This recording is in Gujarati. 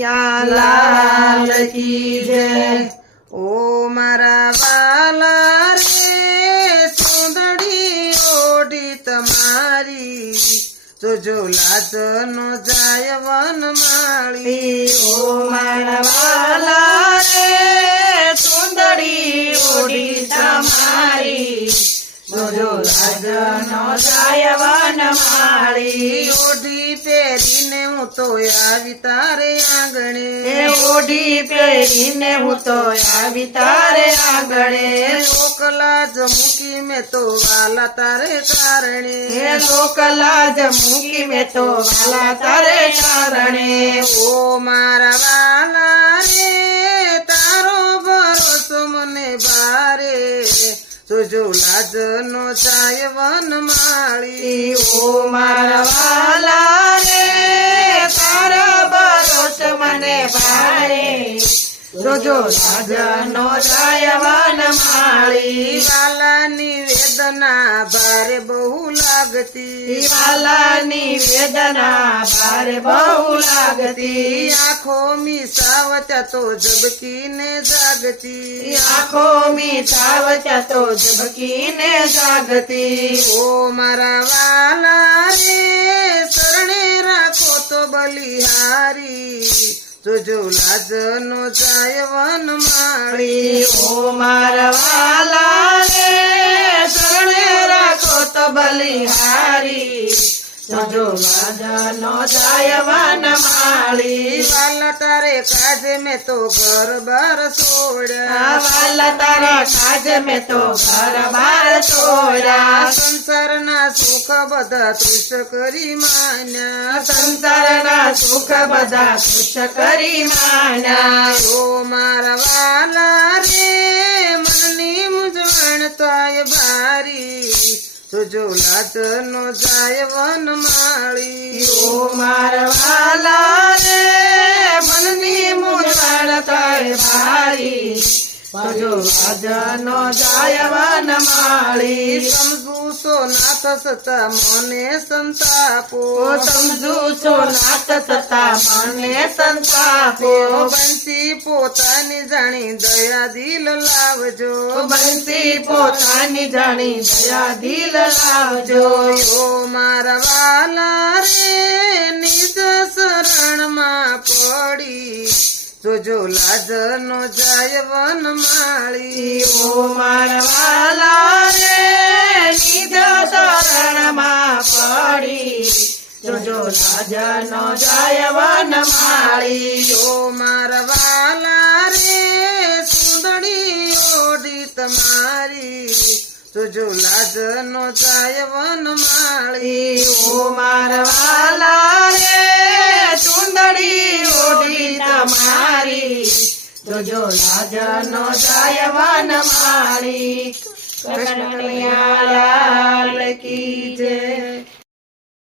લાલ કી જય. મારા વાલા રે સુંદડી ઓઢી તમારી. જોજો લાજ નો જાય વન માળી. ઓ મારા વાલા રે, સુંદરી ઓઢી જોજો રાજનો જાય વન માળી ઓઢી પહેરીને હું તો આવી તારે આંગણે. ઓઢી પહેરીને હું તો આવી તારે આગળે લોકલા જ મૂકી મેં તો વાલા તારે કારણે. એ લોકલાજ મૂકી મેં તો વાલા તારે કારણે. ઓ મારા વાલા જોજો લાજ નો જાય વન માળી ઓ મારા રે તારા બરોસ મને ભારે જોજો રાજાનો જાય વન માળી વાલાની વેદના ભારે બહુ લાગતી. વાલાની વેદના ભારે બહુ લાગતી. આંખો મીસાવતા તો જબકીને જાગતી. આંખો સાવચા તો ઝબકીને જાગતી. ઓ મારા વાલા રે શરણે રાખો તો બલિહારી. જોજો લાજ નો જાય વન માળી ઓ મારા વાલા રે શરણે રાખો તો બલિહારી. જોજો રાજાનો જાય વન માળી. વાલા તારે કાજે મે તો ઘર બાર છોડ્યા વાલા તારા કાજ મે તો ઘર બાર છોડ્યા સંસારના સુખ બધા તૃષ કરી માન્યા સંસારના સુખ બધા ખુશ કરી માન્યા ઓ મારા વાલા રે મનની મૂંઝવણ થાય ભારી જોજો લાજ નો જાય વન માળી ઓ મારા વાલા રે મનની મૂંઝવણ થાય ભારી ભજો રાજાનો જાય વન માળી નાથ સતા મને સંતાપો. સમજુ છો નાથ સતા મને સંતાપો. બંસી પોતાની જાણી દયા દિલ લાવજો બંસી પોતાની જાણી દયા દિલ લાવજો. ઓ મારા વાલા રે નિજ શરણમાં પડી. જોજો લાજ નો જાય વન માળી. ઓ મારવાલા રે નિધ શરણમાં પડી. સોજો લાજ નો જાય વન માળી. ઓ મારવાલા રે સુંદડી ઓડી તમારી જોજો લાજ નો જાય વન માળી. ઓ મારવાલા રે જોજો રાજાનો જાય વન માળી કૃષ્ણ લાલ કી જય.